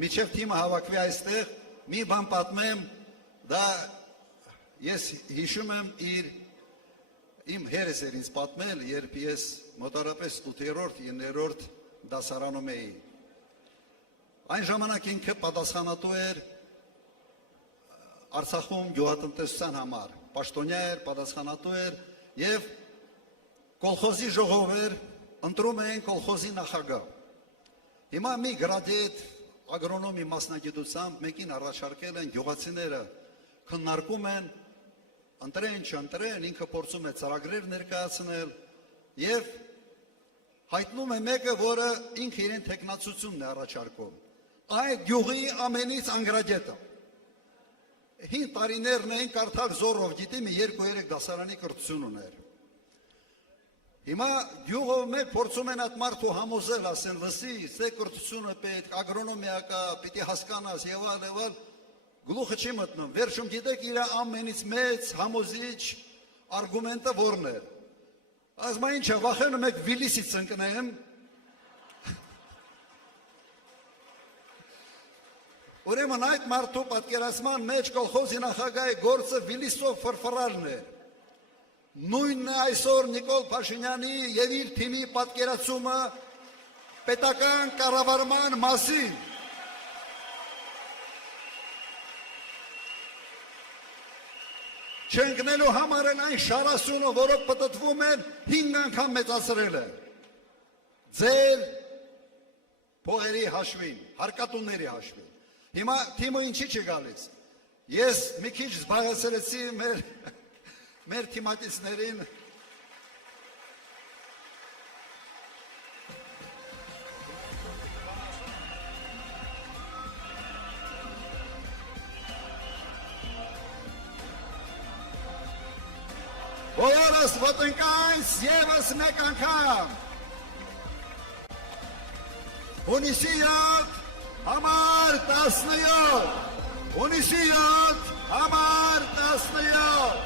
միջև թիմը հավաքվի այստեղ, մի բան պատմեմ, դա ես հիշում եմ իմ հերս էր ինձ պատմել, երբ ես մոտարապես 8-րդ, 9-րդ դասարանում էի։ Այն ժամանակ ինքը պատասխանատու էր Արցախում գյուղատնտեսության համար, պաշտոնյա էր, պատասխանատու էր և կոլխոզի ժողով էր, ընտրում էին կոլխոզի նախագահ։ Հիմա մի գրադիետ ագրոնոմի մասնագիտությամբ մեկին առաջարկել են գյուղացիները քննարկում են, ընտրեն, չընտրեն, ինքը փորձում է ծրագրեր ներկայացնել և հայտնում է մեկը, որը ինքը իրեն թեկնածությունն է առաջարկում։ Այդ գյուղի ամենից անգրագետը։ 5 տարիներն էին կարդալ զորով գիտի, մի 2-3 դասարանի կրթություն ուներ։ Հիմա գյուղով մեկ փորձում են այդ մարդու համոզել, ասել լսի, ստե կրթությունը պետք, ագրոնոմիա կա, պիտի հասկանաս եւ այլ, գլուխը չի մտնում։ Վերջում գիտեք իր ամենից մեծ համոզիչ արգումենտը որն է։ Ասում է ինչա, վախենում եք Վիլիսից ընկնեմ։ Ուրեմն այդ մարդու պատկերացման մեջ կոլխոզի նախագահի գործը Վիլիսով ֆրֆռալն է։ Նույնն է այսօր Նիկոլ Փաշինյանի եւ իր թիմի պատկերացումը պետական կառավարման մասին։ Չընկնելու համար են այն շարասյունը, որով պտտվում են 5 անգամ մեծացրել է։ Ձեր փողերի հաշվին, հարկատուների հաշվին։ Հիմա թիմը ինչի չի գալիս։ Ես մի քիչ զբաղեցրեցի մեր թիմակիցներին։ Բոլորս ոտնկանց ևս մեկ անգամ։ Հունիսի 7 համար 17, հունիսի 7 համար 17,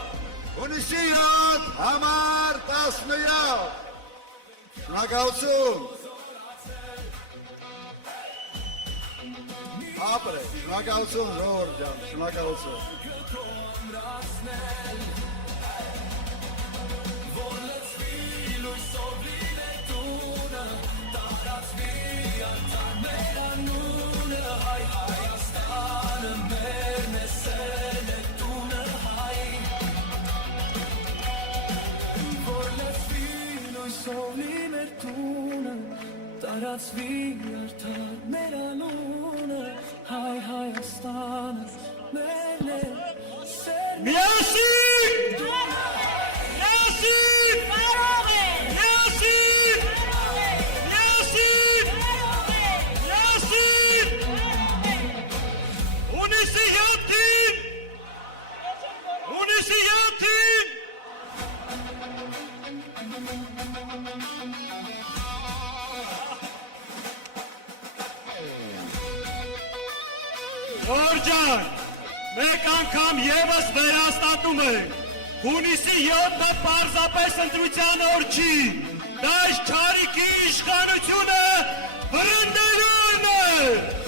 հունիսի 7 համար 17, շնորհակալություն, ապրե, շնորհակալություն ժողովուրդ ջան, շնորհակալություն։ Տարածվի արդար մեր անունը, հայ Հայաստանը մերն է, սերն է։ Միասին! Միասին! Կարող է! Միասին! Միասին! Միասին! Հունիսի 7-ին! Հունիսի 7-ին! Օրջան, մեկ անգամ ևս վերաստատում ենք, հունիսի 7-ը պարզապես ընտրության օր չի, դա այս չարիքի իշխանությունը վրընդելուն է։